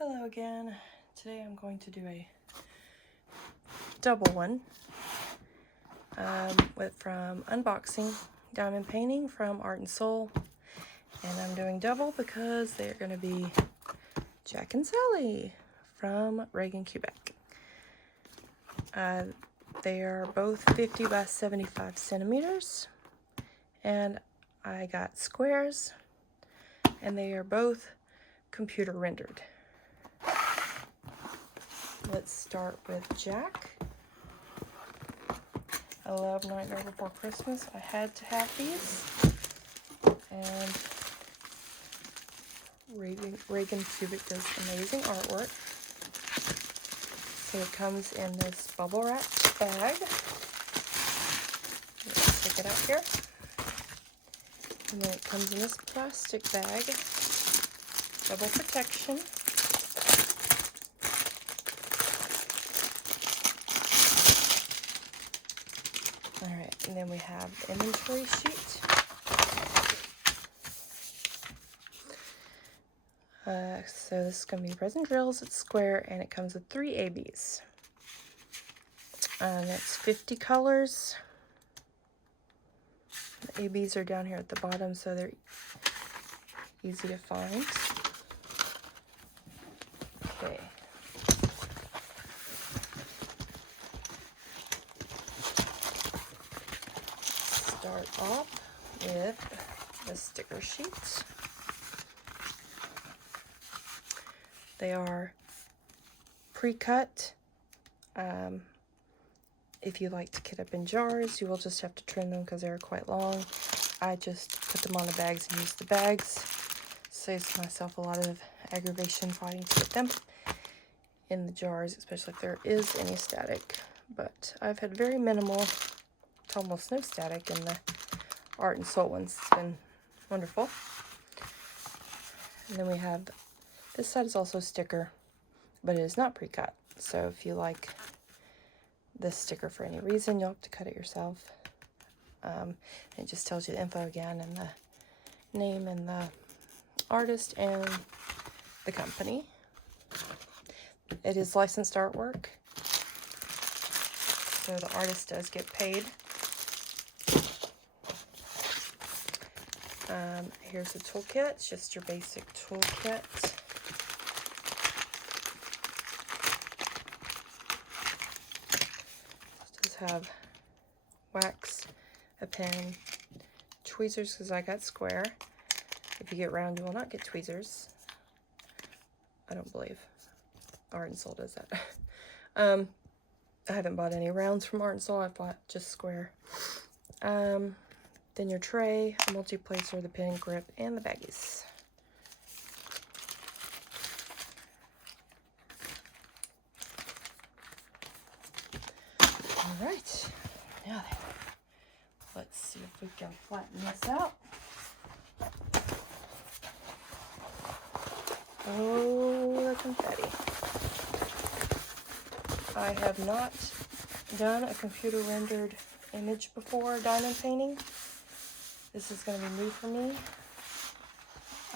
Hello again. Today I'm going to do a double one from unboxing diamond painting from Art&soul, and I'm doing double because they're going to be Jack&Sally from ReganKubecek. They are both 50 by 75 centimeters, and I got squares, and they are both computer rendered. Let's start with Jack. I love Nightmare Before Christmas. I had to have these. And ReganKubecek does amazing artwork. So it comes in this bubble wrapped bag. Let's take it out here. And then it comes in this plastic bag. Double protection. Alright, and then we have the inventory sheet. So this is going to be resin drills, it's square, and it comes with 3 ABs. That's 50 colors. The ABs are down here at the bottom, so they're easy to find. Okay. Start off with the sticker sheets. They are pre-cut. If you like to kit up in jars, you will just have to trim them because they're quite long. I just put them on the bags and use the bags. Saves myself a lot of aggravation fighting to get them in the jars, especially if there is any static. But I've had very minimal to almost no static in the Art&soul ones. It's been wonderful. And then we have, this side is also sticker, but it is not pre-cut. So if you like this sticker for any reason, you'll have to cut it yourself. It just tells you the info again, and the name and the artist and the company. It is licensed artwork, so the artist does get paid. Here's the toolkit. It's just your basic toolkit. It does have wax, a pen, tweezers because I got square. If you get round, you will not get tweezers. I don't believe. Art&soul does that. I haven't bought any rounds from Art&soul. I've bought just square. Then your tray, a multi-placer, the pen grip, and the baggies. All right, now then, let's see if we can flatten this out. Oh, the confetti. I have not done a computer rendered image before diamond painting. This is going to be new for me.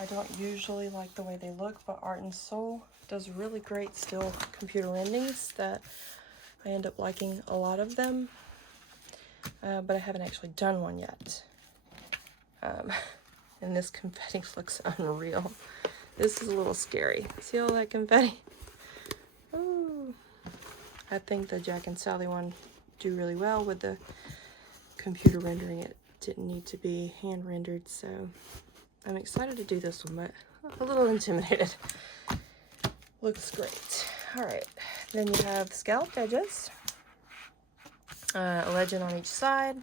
I don't usually like the way they look, but Art&soul does really great still computer renderings that I end up liking a lot of them. But I haven't actually done one yet. And this confetti looks unreal. This is a little scary. See all that confetti? Ooh. I think the Jack&Sally one do really well with the computer rendering. It didn't need to be hand rendered, so I'm excited to do this one, but a little intimidated. Looks great. All right, then you have scalloped edges, a legend on each side,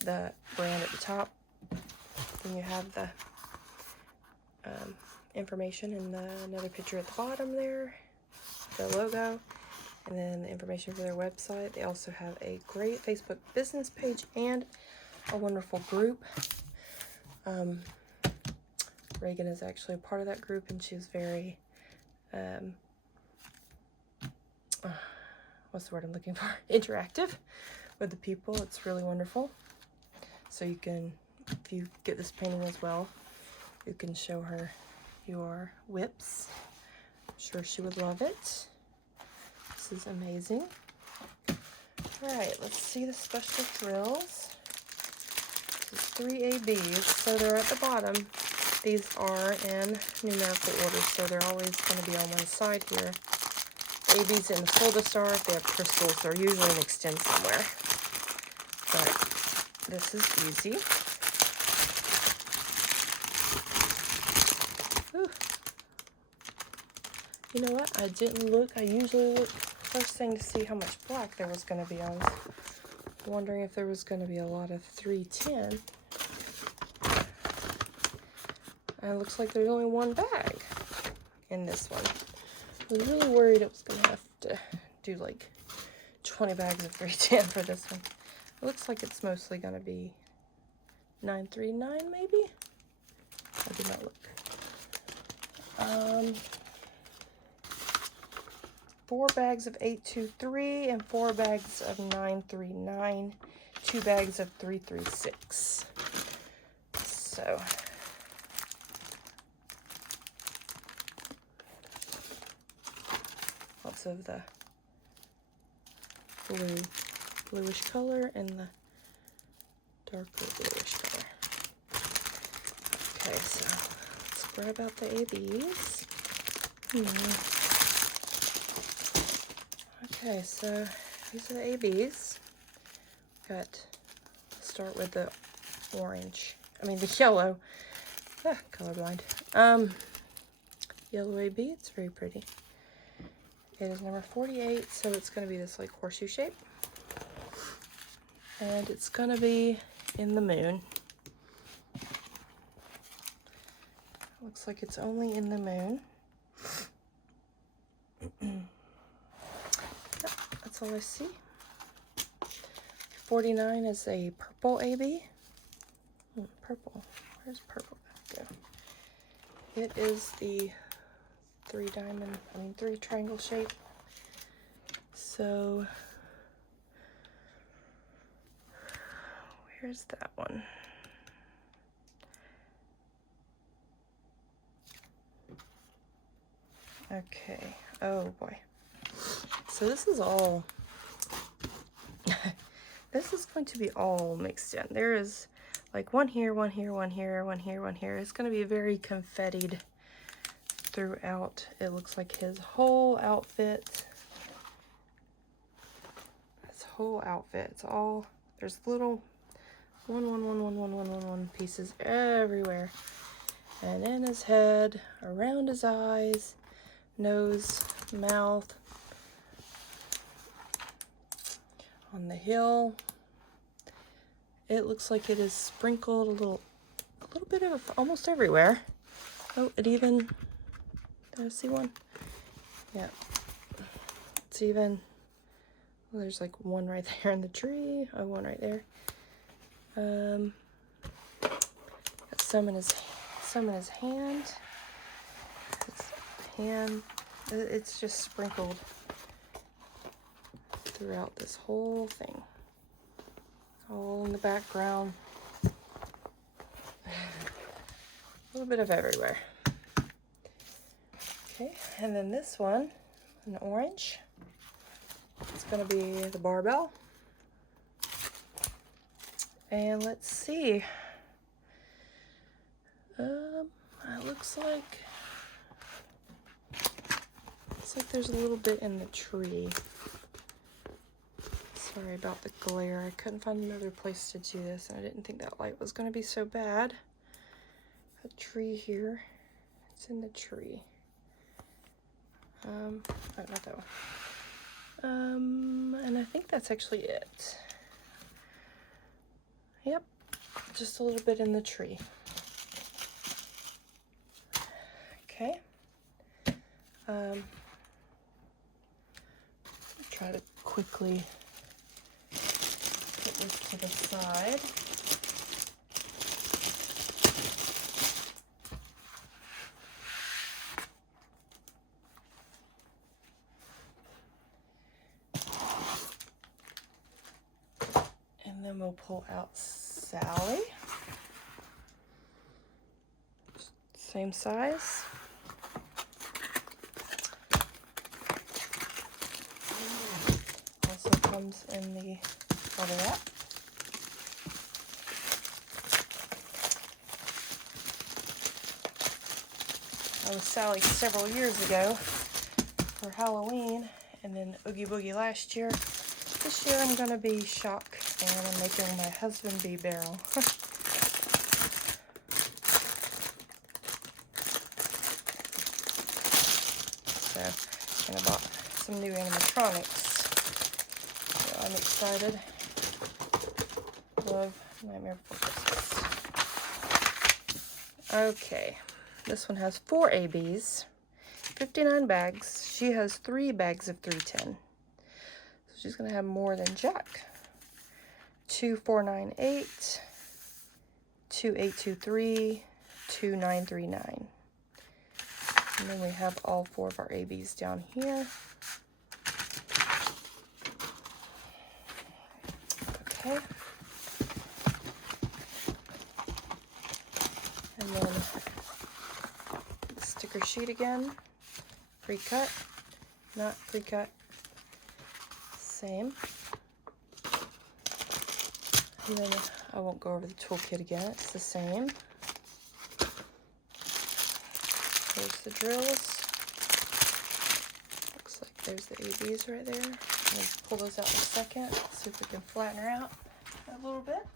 the brand at the top. Then you have the information and another picture at the bottom there, the logo, and then the information for their website. They also have a great Facebook business page and a wonderful group. Regan is actually a part of that group, and she's very, what's the word I'm looking for? Interactive with the people. It's really wonderful. So you can, if you get this painting as well, you can show her your whips sure she would love it. This is amazing. All right, let's see the special drills. This is 3 ABs, so they're at the bottom. These are in numerical order, so they're always going to be on one side here. The ABs in the folded star, if they have crystals, they're usually mixed in somewhere. But this is easy. Whew. You know what? I didn't look. I usually look first thing to see how much black there was going to be. I was wondering if there was going to be a lot of 310. And it looks like there's only one bag in this one. I was really worried I was going to have to do like 20 bags of 310 for this one. It looks like it's mostly going to be 939 maybe? I did not look. 4 bags of 823 and 4 bags of 939, 2 bags of 336. So lots of the bluish color and the darker bluish color. Okay, so let's grab out the ABs. Okay, so these are the ABs. Start with the orange. I mean the yellow. Colorblind. Yellow AB. It's very pretty. It is number 48, so it's going to be this like horseshoe shape. And it's going to be in the moon. Looks like it's only in the moon. Yep, that's all I see. 49 is a purple AB. Purple. Where's purple? There we go. It is the 3 triangle shape. So where's that one? Okay. Oh boy. So this is all this is going to be all mixed in. There is like one here, one here, one here, one here, one here. It's going to be very confettied throughout. It looks like his whole outfit. His whole outfit. It's all, there's little one pieces everywhere. And in his head, around his eyes, nose, mouth, on the hill. It looks like it is sprinkled a little bit of almost everywhere. Oh, it even, did I see one? Yeah. It's even, well, there's like one right there in the tree. Oh, one right there. Got some in his hand. It's just sprinkled throughout this whole thing. All in the background. A little bit of everywhere. Okay, and then this one, an orange. It's going to be the barbell. And let's see. It looks like there's a little bit in the tree. Sorry about the glare. I couldn't find another place to do this, and I didn't think that light was going to be so bad. A tree here. It's in the tree. Oh, not that one. And I think that's actually it. Yep, just a little bit in the tree. Okay. Try to quickly put this to the side. And then we'll pull out Sally. Same size. comes in the bubble wrap. I was Sally several years ago for Halloween, and then Oogie Boogie last year. This year I'm gonna be Shock, and I'm making my husband be Barrel. So, and I bought some new animatronics. So I'm excited. Love Nightmare Before Christmas. Okay. This one has 4 ABs, 59 bags. She has 3 bags of 310. So she's going to have more than Jack. 2498, 2823, 2939. And then we have all 4 of our ABs down here. Okay. And then sticker sheet again, pre-cut, not pre-cut, same. And then I won't go over the toolkit again, it's the same. There's the drills. Looks like there's the ABs right there. I'm gonna pull those out in a second, see if we can flatten her out a little bit.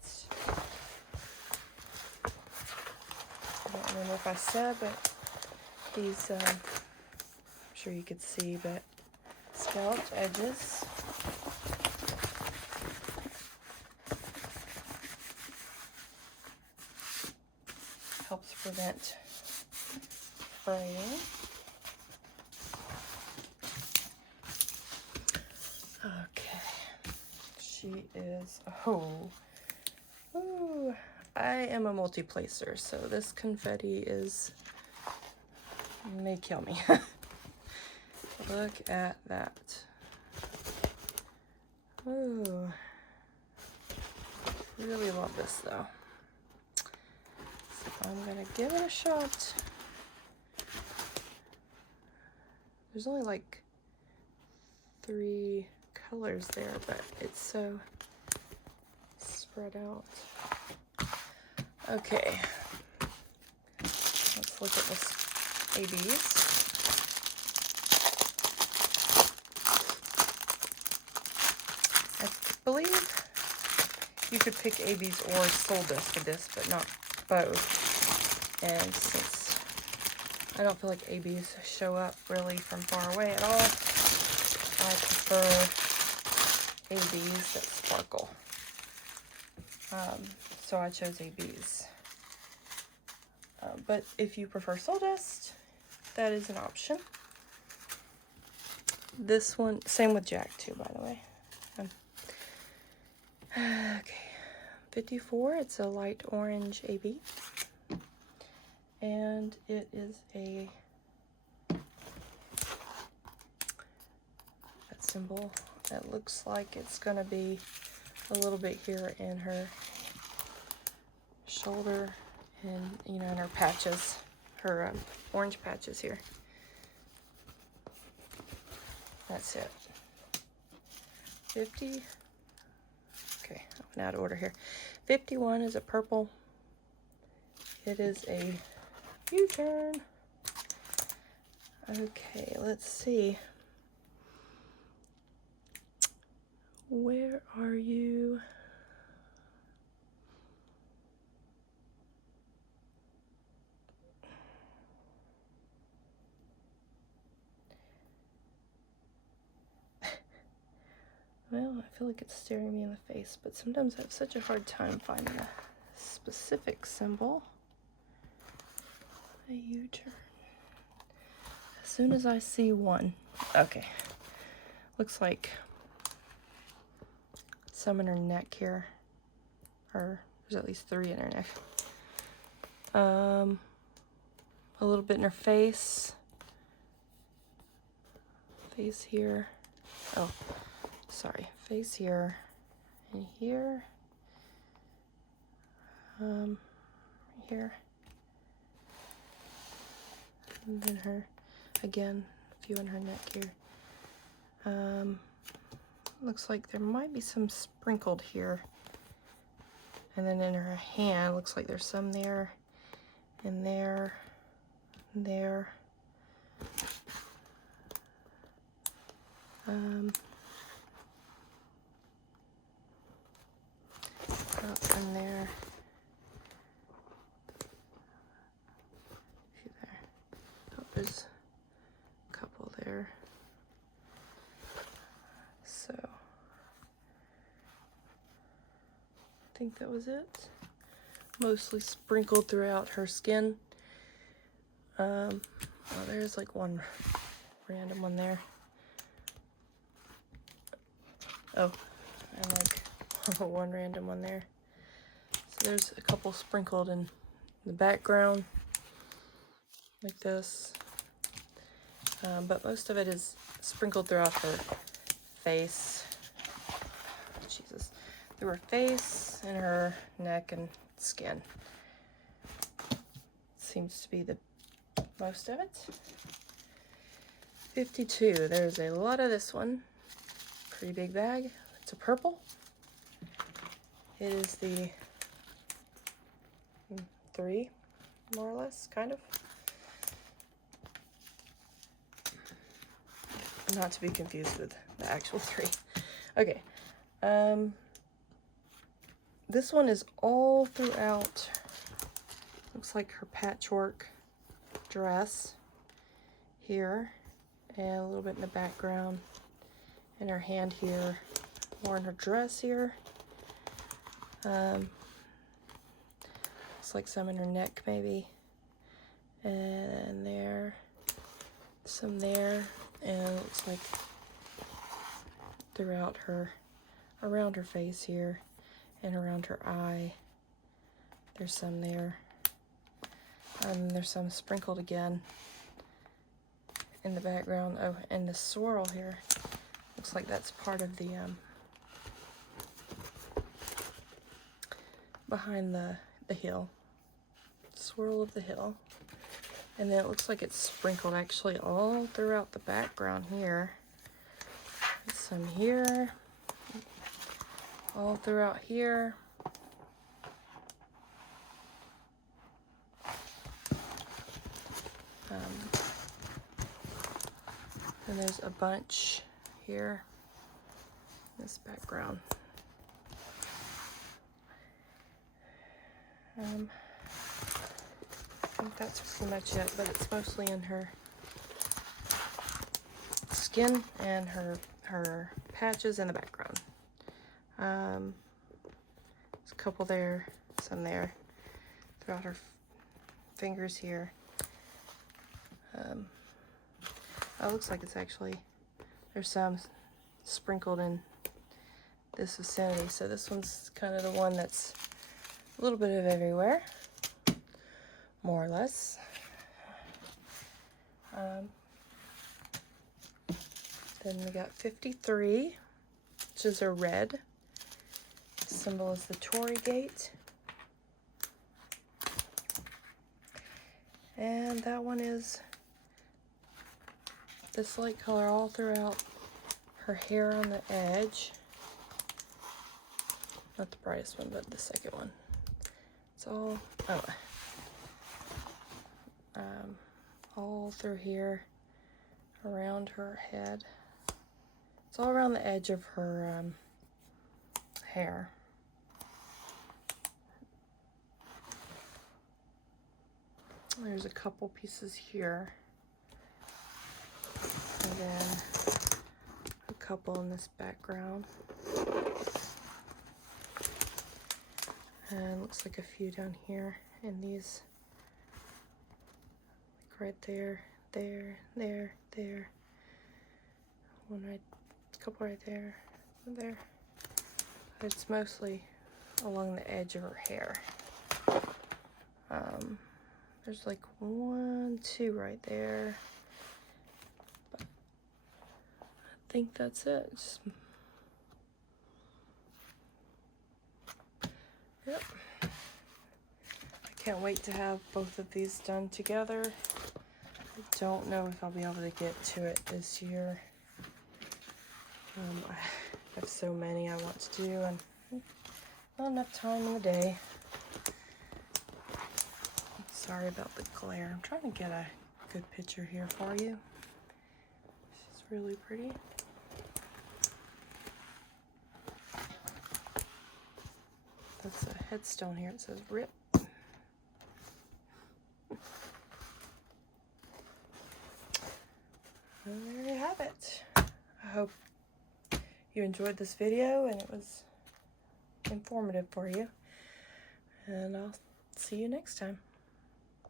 I don't remember if I said, but these, I'm sure you could see, but scalloped edges. Helps prevent fraying. Okay, she is, oh, ooh, I am a multi-placer, so this confetti is, may kill me. Look at that. Ooh. Really love this though. So I'm gonna give it a shot. There's only like 3 colors there, but it's so spread out. Okay. Let's look at this ABs. I believe you could pick ABs or soul dust for this, but not both. And since I don't feel like ABs show up really from far away at all, I prefer ABs that sparkle. So I chose ABs. But if you prefer soul dust, that is an option. This one, same with Jack too, by the way. Okay, 54, it's a light orange AB. And it is a, that symbol that looks like it's gonna be a little bit here in her shoulder and, you know, in her patches, her orange patches here. That's it. 50. Okay, I'm out of order here. 51 is a purple. It is a U-turn. Okay, let's see. Where are you? Well, I feel like it's staring me in the face, but sometimes I have such a hard time finding a specific symbol. A U-turn. As soon as I see one. Okay. Looks like some in her neck here. Or there's at least 3 in her neck. A little bit in her face. Face here. Oh. Sorry, face here and here, here, and then her, again, a few in her neck here, looks like there might be some sprinkled here. And then in her hand, looks like there's some there, and there, and there. Up in there. See there. Oh, there's a couple there. So I think that was it. Mostly sprinkled throughout her skin. Oh, there's like one random one there. Oh, and like one random one there. So there's a couple sprinkled in the background, like this. But most of it is sprinkled throughout her face. Jesus. Through her face and her neck and skin. Seems to be the most of it. 52. There's a lot of this one. Pretty big bag. It's a purple. It is the 3, more or less, kind of. Not to be confused with the actual 3. Okay. This one is all throughout. Looks like her patchwork dress here, and a little bit in the background, and her hand here, more in her dress here. Looks like some in her neck maybe, and there, some there, and it looks like throughout her, around her face here, and around her eye. There's some there. There's some sprinkled again in the background. Oh, and the swirl here. Looks like that's part of the, behind the hill. Swirl of the hill. And then it looks like it's sprinkled actually all throughout the background here. Some here. All throughout here. And there's a bunch here in this background. I think that's pretty much it, but it's mostly in her skin and her patches in the background. There's a couple there, some there, throughout her fingers here. It looks like it's actually, there's some sprinkled in this vicinity. So this one's kind of the one that's a little bit of everywhere, more or less. Then we got 53, which is a red. The symbol is the Tory Gate. And that one is this light color all throughout her hair on the edge. Not the brightest one, but the second one. It's all, all through here, around her head. It's all around the edge of her hair. There's a couple pieces here. And then a couple in this background. And looks like a few down here. And these, like right there, there, there, there. One right, a couple right there, there. It's mostly along the edge of her hair. There's like 1, 2 right there. But I think that's it. Yep. I can't wait to have both of these done together. I don't know if I'll be able to get to it this year. I have so many I want to do and not enough time in the day. Sorry about the glare. I'm trying to get a good picture here for you. This is really pretty. That's a headstone here. It says RIP. And there you have it. I hope you enjoyed this video and it was informative for you. And I'll see you next time.